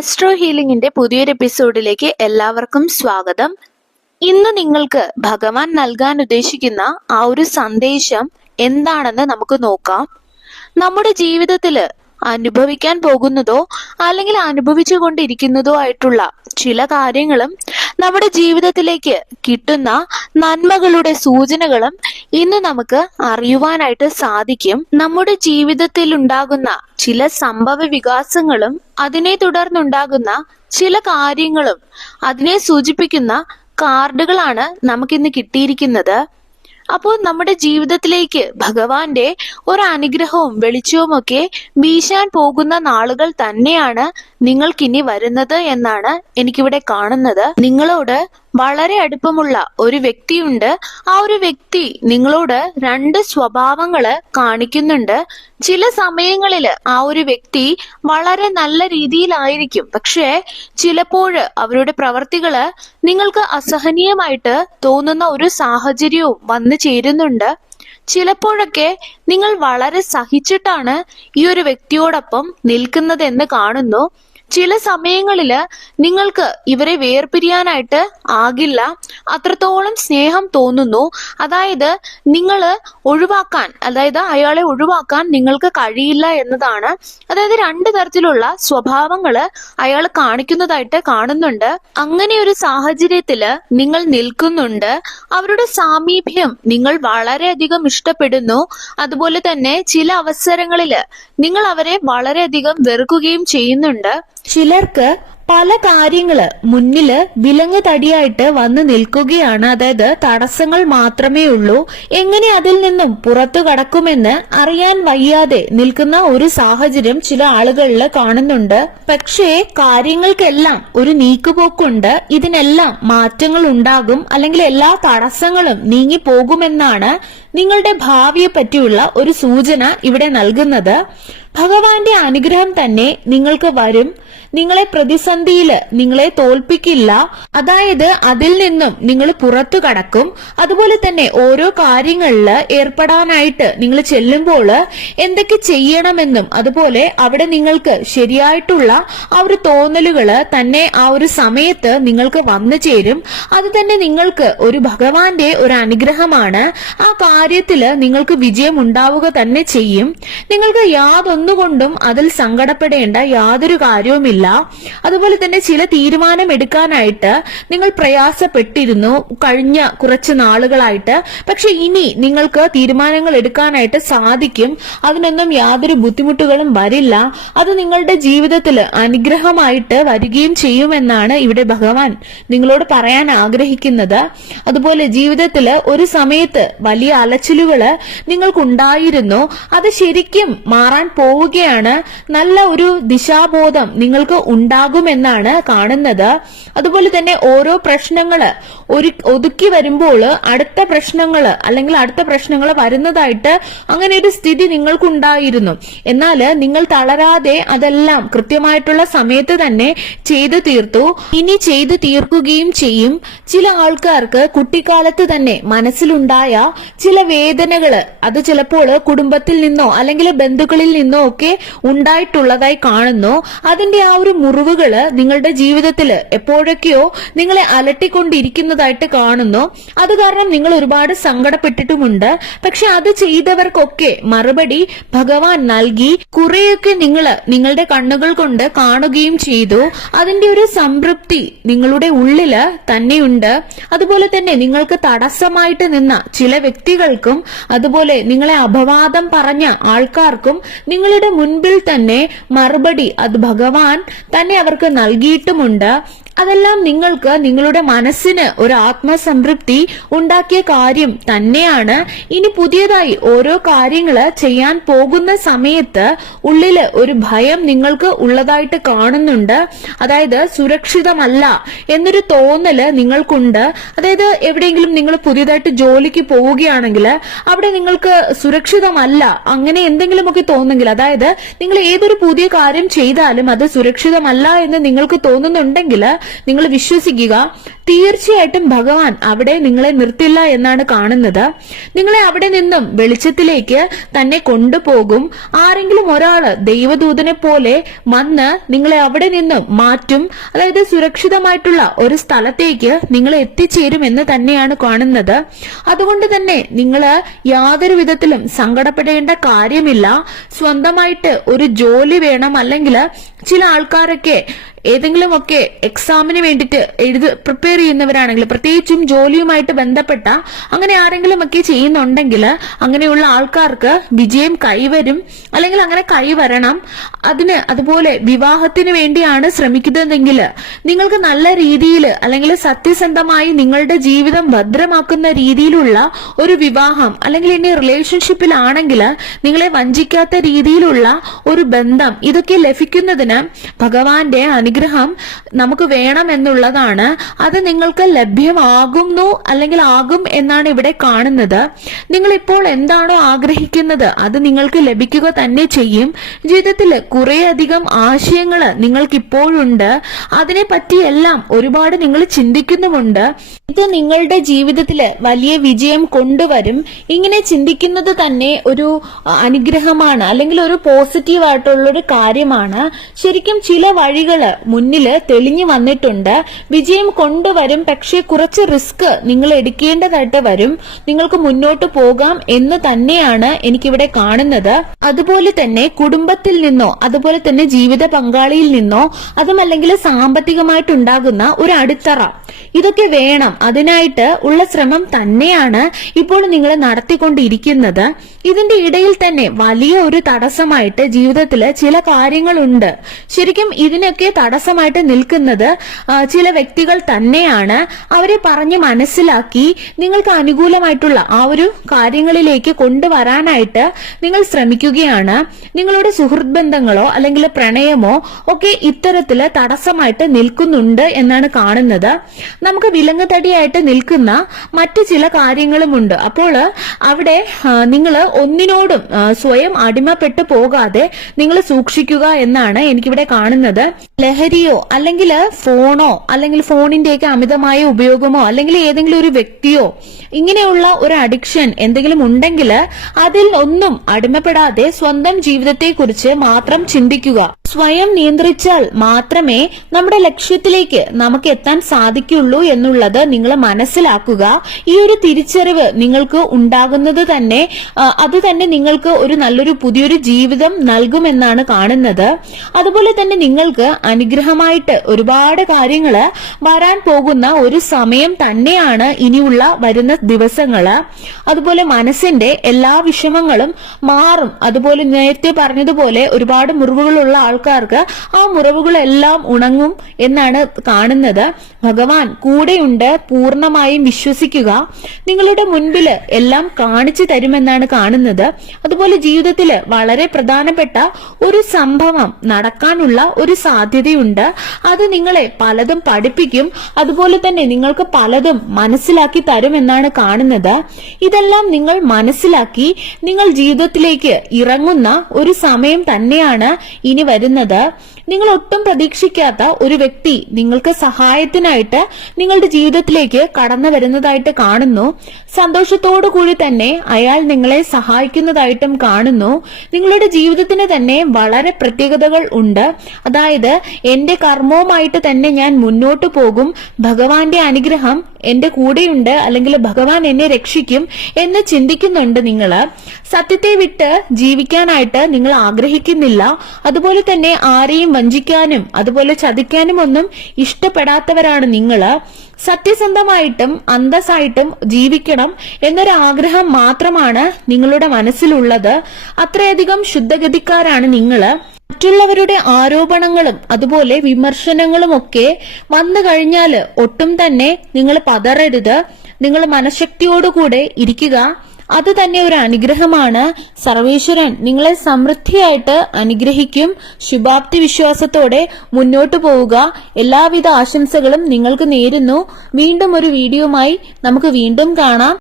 Astro ഹീലിംഗിന്റെ പുതിയൊരു എപ്പിസോഡിലേക്ക് എല്ലാവർക്കും സ്വാഗതം. ഇന്ന് നിങ്ങൾക്ക് ഭഗവാൻ നൽകാൻ ഉദ്ദേശിക്കുന്ന ആ ഒരു സന്ദേശം എന്താണെന്ന് നമുക്ക് നോക്കാം. നമ്മുടെ ജീവിതത്തിൽ അനുഭവിക്കാൻ പോകുന്നതോ അല്ലെങ്കിൽ അനുഭവിച്ചു കൊണ്ടിരിക്കുന്നതോ ആയിട്ടുള്ള ചില കാര്യങ്ങളും നമ്മുടെ ജീവിതത്തിലേക്ക് കിട്ടുന്ന നന്മകളുടെ സൂചനകളും ഇന്ന് നമുക്ക് അറിയുവാനായിട്ട് സാധിക്കും നമ്മുടെ ജീവിതത്തിൽ ഉണ്ടാകുന്ന ചില സംഭവ വികാസങ്ങളും അതിനെ തുടർന്നുണ്ടാകുന്ന ചില കാര്യങ്ങളും അതിനെ സൂചിപ്പിക്കുന്ന കാർഡുകളാണ് നമുക്കിന്ന് കിട്ടിയിരിക്കുന്നത്. അപ്പോൾ നമ്മുടെ ജീവിതത്തിലേക്ക് ഭഗവാന്റെ ഒരു അനുഗ്രഹവും വെളിച്ചവും ഒക്കെ വീശാൻ പോകുന്ന നാളുകൾ തന്നെയാണ് നിങ്ങൾക്കിനി വരുന്നത് എന്നാണ് എനിക്കിവിടെ കാണുന്നത്. നിങ്ങളോട് വളരെ അടുപ്പമുള്ള ഒരു വ്യക്തിയുണ്ട്. ആ ഒരു വ്യക്തി നിങ്ങളോട് രണ്ട് സ്വഭാവങ്ങൾ കാണിക്കുന്നുണ്ട്. ചില സമയങ്ങളിൽ ആ ഒരു വ്യക്തി വളരെ നല്ല രീതിയിലായിരിക്കും. പക്ഷേ ചിലപ്പോൾ അവരുടെ പ്രവർത്തികൾ നിങ്ങൾക്ക് അസഹനീയമായിട്ട് തോന്നുന്ന ഒരു സാഹചര്യവും വന്നു ചേരുന്നുണ്ട്. ചിലപ്പോഴൊക്കെ നിങ്ങൾ വളരെ സഹിച്ചിട്ടാണ് ഈ ഒരു വ്യക്തിയോടൊപ്പം നിൽക്കുന്നതെന്ന് കാണുന്നു. ചില സമയങ്ങളിൽ നിങ്ങൾക്ക് ഇവരെ വേർപിരിയാനായിട്ട് ആകില്ല. അത്രത്തോളം സ്നേഹം തോന്നുന്നു. അതായത് നിങ്ങൾ ഒഴിവാക്കാൻ അതായത് അയാളെ ഒഴിവാക്കാൻ നിങ്ങൾക്ക് കഴിയില്ല എന്നതാണ്. അതായത് രണ്ട് തരത്തിലുള്ള സ്വഭാവങ്ങൾ അയാൾ കാണിക്കുന്നതായിട്ട് കാണുന്നുണ്ട്. അങ്ങനെ ഒരു സാഹചര്യത്തിൽ നിങ്ങൾ നിൽക്കുന്നുണ്ട്. അവരുടെ സാമീപ്യം നിങ്ങൾ വളരെയധികം ഇഷ്ടപ്പെടുന്നു. അതുപോലെ തന്നെ ചില അവസരങ്ങളിൽ നിങ്ങൾ അവരെ വളരെയധികം വെറുക്കുകയും ചെയ്യുന്നുണ്ട്. ചിലർക്ക് പല കാര്യങ്ങൾ മുന്നിൽ വിലങ്ങ് തടിയായിട്ട് വന്ന് നിൽക്കുകയാണ്. അതായത് തടസ്സങ്ങൾ മാത്രമേ ഉള്ളൂ. എങ്ങനെ അതിൽ നിന്നും പുറത്തു കടക്കുമെന്ന് അറിയാൻ വയ്യാതെ നിൽക്കുന്ന ഒരു സാഹചര്യം ചില ആളുകളിൽ കാണുന്നുണ്ട്. പക്ഷേ കാര്യങ്ങൾക്കെല്ലാം ഒരു നീക്കുപോക്കുണ്ട്. ഇതിനെല്ലാം മാറ്റങ്ങൾ ഉണ്ടാകും അല്ലെങ്കിൽ എല്ലാ തടസ്സങ്ങളും നീങ്ങി പോകുമെന്നാണ് നിങ്ങളുടെ ഭാവിയെ പറ്റിയുള്ള ഒരു സൂചന ഇവിടെ നൽകുന്നത് ഭഗവാന്റെ അനുഗ്രഹം തന്നെ നിങ്ങൾക്ക് വരും. നിങ്ങളെ പ്രതിസന്ധിയിൽ നിങ്ങളെ തോൽപ്പിക്കില്ല. അതായത് അതിൽ നിന്നും നിങ്ങൾ പുറത്തു കടക്കും. അതുപോലെ തന്നെ ഓരോ കാര്യങ്ങളിൽ ഏർപ്പെടാനായിട്ട് നിങ്ങൾ ചെല്ലുമ്പോൾ എന്തൊക്കെ ചെയ്യണമെന്നും അതുപോലെ അവിടെ നിങ്ങൾക്ക് ശരിയായിട്ടുള്ള ആ ഒരു തോന്നലുകൾ തന്നെ ആ ഒരു സമയത്ത് നിങ്ങൾക്ക് വന്നു ചേരും. അത് തന്നെ നിങ്ങൾക്ക് ഒരു ഭഗവാന്റെ ഒരു അനുഗ്രഹമാണ്. ആ കാര്യത്തിൽ നിങ്ങൾക്ക് വിജയം ഉണ്ടാവുക തന്നെ ചെയ്യും. നിങ്ങൾക്ക് യാതൊന്നുകൊണ്ടും അതിൽ സങ്കടപ്പെടേണ്ട യാതൊരു കാര്യവുമില്ല. അതുപോലെ തന്നെ ചില തീരുമാനം എടുക്കാനായിട്ട് നിങ്ങൾ പ്രയാസപ്പെട്ടിരുന്നു കഴിഞ്ഞ കുറച്ച് നാളുകളായിട്ട്. പക്ഷെ ഇനി നിങ്ങൾക്ക് തീരുമാനങ്ങൾ എടുക്കാനായിട്ട് സാധിക്കും. അതിനൊന്നും യാതൊരു ബുദ്ധിമുട്ടുകളും വരില്ല. അത് നിങ്ങളുടെ ജീവിതത്തിൽ അനുഗ്രഹമായിട്ട് വരികയും ചെയ്യുമെന്നാണ് ഇവിടെ ഭഗവാൻ നിങ്ങളോട് പറയാൻ ആഗ്രഹിക്കുന്നത്. അതുപോലെ ജീവിതത്തിൽ ഒരു സമയത്ത് വലിയ അലച്ചിലുകൾ നിങ്ങൾക്കുണ്ടായിരുന്നു. അത് ശരിക്കും മാറാൻ പോവുകയാണ്. നല്ല ഒരു ദിശാബോധം നിങ്ങൾക്ക് ഉണ്ടാകുമെന്നാണ് കാണുന്നത്. അതുപോലെ തന്നെ ഓരോ പ്രശ്നങ്ങൾ ഒരു ഒതുക്കി വരുമ്പോൾ അടുത്ത പ്രശ്നങ്ങൾ അല്ലെങ്കിൽ അടുത്ത പ്രശ്നങ്ങൾ വരുന്നതായിട്ട് അങ്ങനെ ഒരു സ്ഥിതി നിങ്ങൾക്കുണ്ടായിരുന്നു. എന്നാൽ നിങ്ങൾ തളരാതെ അതെല്ലാം കൃത്യമായിട്ടുള്ള സമയത്ത് തന്നെ ചെയ്തു തീർത്തു. ഇനി ചെയ്തു തീർക്കുകയും ചെയ്യും. ചില ആൾക്കാർക്ക് കുട്ടിക്കാലത്ത് തന്നെ മനസ്സിലുണ്ടായ ചില വേദനകൾ അത് ചിലപ്പോൾ കുടുംബത്തിൽ നിന്നോ അല്ലെങ്കിൽ ബന്ധുക്കളിൽ നിന്നോ ഒക്കെ ഉണ്ടായിട്ടുള്ളതായി കാണുന്നു. അതിന്റെ ആ ഒരു മുറിവുകൾ നിങ്ങളുടെ ജീവിതത്തിൽ എപ്പോഴൊക്കെയോ നിങ്ങളെ അലട്ടിക്കൊണ്ടിരിക്കുന്നതായിട്ട് കാണുന്നു. അത് കാരണം നിങ്ങൾ ഒരുപാട് സങ്കടപ്പെട്ടിട്ടുമുണ്ട്. പക്ഷെ അത് ചെയ്തവർക്കൊക്കെ മറുപടി ഭഗവാൻ നൽകി. കുറെയൊക്കെ നിങ്ങൾ നിങ്ങളുടെ കണ്ണുകൾ കൊണ്ട് കാണുകയും ചെയ്തു. അതിന്റെ ഒരു സംതൃപ്തി നിങ്ങളുടെ ഉള്ളിൽ തന്നെയുണ്ട്. അതുപോലെ തന്നെ നിങ്ങൾക്ക് തടസ്സമായിട്ട് നിന്ന ചില വ്യക്തികൾക്കും അതുപോലെ നിങ്ങളെ അപവാദം പറഞ്ഞ ആൾക്കാർക്കും നിങ്ങളുടെ മുൻപിൽ തന്നെ മറുപടി അത് ഭഗവാൻ തന്നെ അവർക്ക് നൽകിയിട്ടുമുണ്ട്. അതെല്ലാം നിങ്ങൾക്ക് നിങ്ങളുടെ മനസ്സിന് ഒരു ആത്മസംതൃപ്തി ഉണ്ടാക്കിയ കാര്യം തന്നെയാണ്. ഇനി പുതിയതായി ഓരോ കാര്യങ്ങൾ ചെയ്യാൻ പോകുന്ന സമയത്ത് ഉള്ളിൽ ഒരു ഭയം നിങ്ങൾക്ക് ഉള്ളതായിട്ട് കാണുന്നുണ്ട്. അതായത് സുരക്ഷിതമല്ല എന്നൊരു തോന്നൽ നിങ്ങൾക്കുണ്ട്. അതായത് എവിടെയെങ്കിലും നിങ്ങൾ പുതിയതായിട്ട് ജോലിക്ക് പോവുകയാണെങ്കിൽ അവിടെ നിങ്ങൾക്ക് സുരക്ഷിതമല്ല. അങ്ങനെ എന്തെങ്കിലുമൊക്കെ തോന്നുമെങ്കിൽ അതായത് നിങ്ങൾ ഏതൊരു പുതിയ കാര്യം ചെയ്താലും അത് സുരക്ഷിതമല്ല എന്ന് നിങ്ങൾക്ക് തോന്നുന്നുണ്ടെങ്കിൽ നിങ്ങൾ വിശ്വസിക്കുക. തീർച്ചയായിട്ടും ഭഗവാൻ അവിടെ നിങ്ങളെ നിർത്തില്ല എന്നാണ് കാണുന്നത്. നിങ്ങളെ അവിടെ നിന്നും വെളിച്ചത്തിലേക്ക് തന്നെ കൊണ്ടുപോകും. ആരെങ്കിലും ഒരാൾ ദൈവദൂതനെ പോലെ വന്ന് നിങ്ങളെ അവിടെ നിന്നും മാറ്റും. അതായത് സുരക്ഷിതമായിട്ടുള്ള ഒരു സ്ഥലത്തേക്ക് നിങ്ങൾ എത്തിച്ചേരും എന്ന് തന്നെയാണ് കാണുന്നത്. അതുകൊണ്ട് തന്നെ നിങ്ങൾ യാതൊരു വിധത്തിലും സങ്കടപ്പെടേണ്ട കാര്യമില്ല. സ്വന്തമായിട്ട് ഒരു ജോലി വേണം അല്ലെങ്കിൽ ചില ആൾക്കാരൊക്കെ ഏതെങ്കിലുമൊക്കെ എക്സാമിന് വേണ്ടിയിട്ട് എഴുതി പ്രിപ്പയർ ചെയ്യുന്നവരാണെങ്കിൽ പ്രത്യേകിച്ചും ജോലിയുമായിട്ട് ബന്ധപ്പെട്ട അങ്ങനെ ആരെങ്കിലും ഒക്കെ ചെയ്യുന്നുണ്ടെങ്കിൽ അങ്ങനെയുള്ള ആൾക്കാർക്ക് വിജയം കൈവരും. അല്ലെങ്കിൽ അങ്ങനെ കൈവരണം. അതിന് അതുപോലെ വിവാഹത്തിന് വേണ്ടിയാണ് ശ്രമിക്കുന്നതെങ്കിൽ നിങ്ങൾക്ക് നല്ല രീതിയിൽ അല്ലെങ്കിൽ സത്യസന്ധമായി നിങ്ങളുടെ ജീവിതം ഭദ്രമാക്കുന്ന രീതിയിലുള്ള ഒരു വിവാഹം അല്ലെങ്കിൽ ഇനി റിലേഷൻഷിപ്പിലാണെങ്കിൽ നിങ്ങളെ വഞ്ചിക്കാത്ത രീതിയിലുള്ള ഒരു ബന്ധം ഇതൊക്കെ ലഭിക്കുന്നതിന് ഭഗവാന്റെ അനുഗ്രഹം നമുക്ക് വേണം എന്നുള്ളതാണ് അത് നിങ്ങൾക്ക് ലഭ്യമാകുന്നു അല്ലെങ്കിൽ ആകും എന്നാണ് ഇവിടെ കാണുന്നത്. നിങ്ങൾ ഇപ്പോൾ എന്താണോ ആഗ്രഹിക്കുന്നത് അത് നിങ്ങൾക്ക് ലഭിക്കുക തന്നെ ചെയ്യും. ജീവിതത്തിൽ കുറേയധികം ആശയങ്ങൾ നിങ്ങൾക്ക് ഇപ്പോഴുണ്ട് അതിനെ പറ്റിയെല്ലാം ഒരുപാട് നിങ്ങൾ ചിന്തിക്കുന്നുമുണ്ട്. ഇത് നിങ്ങളുടെ ജീവിതത്തിൽ വലിയ വിജയം കൊണ്ടുവരും. ഇങ്ങനെ ചിന്തിക്കുന്നത് തന്നെ ഒരു അനുഗ്രഹമാണ് അല്ലെങ്കിൽ ഒരു പോസിറ്റീവ് ആയിട്ടുള്ള ഒരു കാര്യമാണ്. ശരിക്കും ചില വഴികൾ മുന്നിൽ തെളിഞ്ഞു വന്നിട്ടുണ്ട്. വിജയം കൊണ്ടുവരും. പക്ഷേ കുറച്ച് റിസ്ക് നിങ്ങൾ എടുക്കേണ്ടതായിട്ട് വരും. നിങ്ങൾക്ക് മുന്നോട്ട് പോകാം എന്ന് തന്നെയാണ് എനിക്കിവിടെ കാണുന്നത്. അതുപോലെ തന്നെ കുടുംബത്തിൽ നിന്നോ അതുപോലെ തന്നെ ജീവിത പങ്കാളിയിൽ നിന്നോ അതുമല്ലെങ്കിൽ സാമ്പത്തികമായിട്ടുണ്ടാകുന്ന ഒരു അടിത്തറ. ഇതൊക്കെ വേണം. അതിനായിട്ട് ഉള്ള ശ്രമം തന്നെയാണ് ഇപ്പോൾ നിങ്ങൾ നടത്തിക്കൊണ്ടിരിക്കുന്നത്. ഇതിന്റെ ഇടയിൽ തന്നെ വലിയ ഒരു തടസ്സമായിട്ട് ജീവിതത്തിൽ ചില കാര്യങ്ങളുണ്ട്. ശരിക്കും ഇതിനൊക്കെ തടസ്സമായിട്ട് നിൽക്കുന്നത് ചില വ്യക്തികൾ തന്നെയാണ്. അവരെ പറഞ്ഞ് മനസ്സിലാക്കി നിങ്ങൾക്ക് അനുകൂലമായിട്ടുള്ള ആ ഒരു കാര്യങ്ങളിലേക്ക് കൊണ്ടുവരാനായിട്ട് നിങ്ങൾ ശ്രമിക്കുകയാണ്. നിങ്ങളുടെ സുഹൃത്ത് ബന്ധങ്ങളോ അല്ലെങ്കിൽ പ്രണയമോ ഒക്കെ ഇത്തരത്തിൽ തടസ്സമായിട്ട് നിൽക്കുന്നുണ്ട് എന്നാണ് കാണുന്നത്. നമുക്ക് വിലങ്ങുതടിയായിട്ട് നിൽക്കുന്ന മറ്റു ചില കാര്യങ്ങളുമുണ്ട്. അപ്പോൾ അവിടെ നിങ്ങൾ ഒന്നിനോടും സ്വയം അടിമപ്പെട്ടു പോകാതെ നിങ്ങൾ സൂക്ഷിക്കുക എന്നാണ് എനിക്കിവിടെ കാണുന്നത്. ലഹരിയോ അല്ലെങ്കിൽ ഫോണോ അല്ലെങ്കിൽ ഫോണിന്റെയൊക്കെ അമിതമായ ഉപയോഗമോ അല്ലെങ്കിൽ ഏതെങ്കിലും ഒരു വ്യക്തിയോ ഇങ്ങനെയുള്ള ഒരു അഡിക്ഷൻ എന്തെങ്കിലും ഉണ്ടെങ്കിൽ അതിൽ ഒന്നും അടിമപ്പെടാതെ സ്വന്തം ജീവിതത്തെക്കുറിച്ച് മാത്രം ചിന്തിക്കുക. സ്വയം നിയന്ത്രിച്ചാൽ മാത്രമേ നമ്മുടെ ലക്ഷ്യത്തിലേക്ക് നമുക്ക് എത്താൻ സാധിക്കുള്ളൂ എന്നുള്ളത് നിങ്ങൾ മനസ്സിലാക്കുക. ഈ ഒരു തിരിച്ചറിവ് നിങ്ങൾക്ക് ഉണ്ടാകുന്നത് തന്നെ അത് തന്നെ നിങ്ങൾക്ക് ഒരു നല്ലൊരു പുതിയൊരു ജീവിതം നൽകുമെന്നാണ് കാണുന്നത്. അതുപോലെ തന്നെ നിങ്ങൾക്ക് അനുഗ്രഹമായിട്ട് ഒരുപാട് കാര്യങ്ങൾ വരാൻ പോകുന്ന ഒരു സമയം തന്നെയാണ് ഇനിയുള്ള വരുന്ന ദിവസങ്ങൾ. അതുപോലെ മനസ്സിന്റെ എല്ലാ വിഷമങ്ങളും മാറും. അതുപോലെ നേരത്തെ പറഞ്ഞതുപോലെ ഒരുപാട് മുറിവുകളുള്ള ആൾക്കാർക്ക് ആ മുറിവുകളെല്ലാം ഉണങ്ങും എന്നാണ് കാണുന്നത്. ഭഗവാൻ കൂടെയുണ്ട് പൂർണമായും വിശ്വസിക്കുക. നിങ്ങളുടെ മുൻപിൽ എല്ലാം കാണിച്ചു തരുമെന്നാണ് കാണുന്നത്. അതുപോലെ ജീവിതത്തിൽ വളരെ പ്രധാനപ്പെട്ട ഒരു സംഭവം നടക്കാനുള്ള ഒരു സാധ്യതയുണ്ട്. അത് നിങ്ങളെ പലതും പഠിപ്പിക്കും. അതുപോലെ തന്നെ നിങ്ങൾക്ക് പലതും മനസ്സിലാക്കി തരും എന്നാണ് കാണുന്നത്. ഇതെല്ലാം നിങ്ങൾ മനസ്സിലാക്കി നിങ്ങൾ ജീവിതത്തിലേക്ക് ഇറങ്ങുന്ന ഒരു സമയം തന്നെയാണ് ഇനി വരുന്നത്. നിങ്ങൾ ഒട്ടും പ്രതീക്ഷിക്കാത്ത ഒരു വ്യക്തി നിങ്ങൾക്ക് സഹായത്തിനായിട്ട് നിങ്ങളുടെ ജീവിതത്തിലേക്ക് കടന്നു വരുന്നതായിട്ട് കാണുന്നു. സന്തോഷത്തോടു കൂടി തന്നെ അയാൾ നിങ്ങളെ സഹായിക്കുന്നതായിട്ടും കാണുന്നു. നിങ്ങളുടെ ജീവിതത്തിന് തന്നെ വളരെ പ്രത്യേകതകൾ ഉണ്ട്. അതായത് എന്റെ കർമ്മവുമായിട്ട് തന്നെ ഞാൻ മുന്നോട്ട് പോകും. ഭഗവാന്റെ അനുഗ്രഹം എന്റെ കൂടെയുണ്ട് അല്ലെങ്കിൽ ഭഗവാൻ എന്നെ രക്ഷിക്കും എന്ന് ചിന്തിക്കുന്നുണ്ട് നിങ്ങൾ സത്യത്തെ വിട്ട് ജീവിക്കാനായിട്ട് നിങ്ങൾ ആഗ്രഹിക്കുന്നില്ല. അതുപോലെ തന്നെ ആരെയും വഞ്ചിക്കാനും അതുപോലെ ചതിക്കാനും ഒന്നും ഇഷ്ടപ്പെടാത്തവരാണ് നിങ്ങൾ സത്യസന്ധമായിട്ടും അന്തസ്സായിട്ടും ജീവിക്കണം എന്നൊരു ആഗ്രഹം മാത്രമാണ് നിങ്ങളുടെ മനസ്സിലുള്ളത്. അത്രയധികം ശുദ്ധഗതിക്കാരാണ് നിങ്ങൾ. മറ്റുള്ളവരുടെ ആരോപണങ്ങളും അതുപോലെ വിമർശനങ്ങളും ഒക്കെ വന്നു കഴിഞ്ഞാൽ ഒട്ടും തന്നെ നിങ്ങൾ പതറരുത്. നിങ്ങൾ മനഃശക്തിയോടുകൂടെ ഇരിക്കുക. അത് തന്നെ ഒരു അനുഗ്രഹമാണ്. സർവേശ്വരൻ നിങ്ങളെ സമൃദ്ധിയായിട്ട് അനുഗ്രഹിക്കും. ശുഭാപ്തി വിശ്വാസത്തോടെ മുന്നോട്ടു പോവുക. എല്ലാവിധ ആശംസകളും നിങ്ങൾക്ക് നേരുന്നു. വീണ്ടും ഒരു വീഡിയോമായി നമുക്ക് വീണ്ടും കാണാം.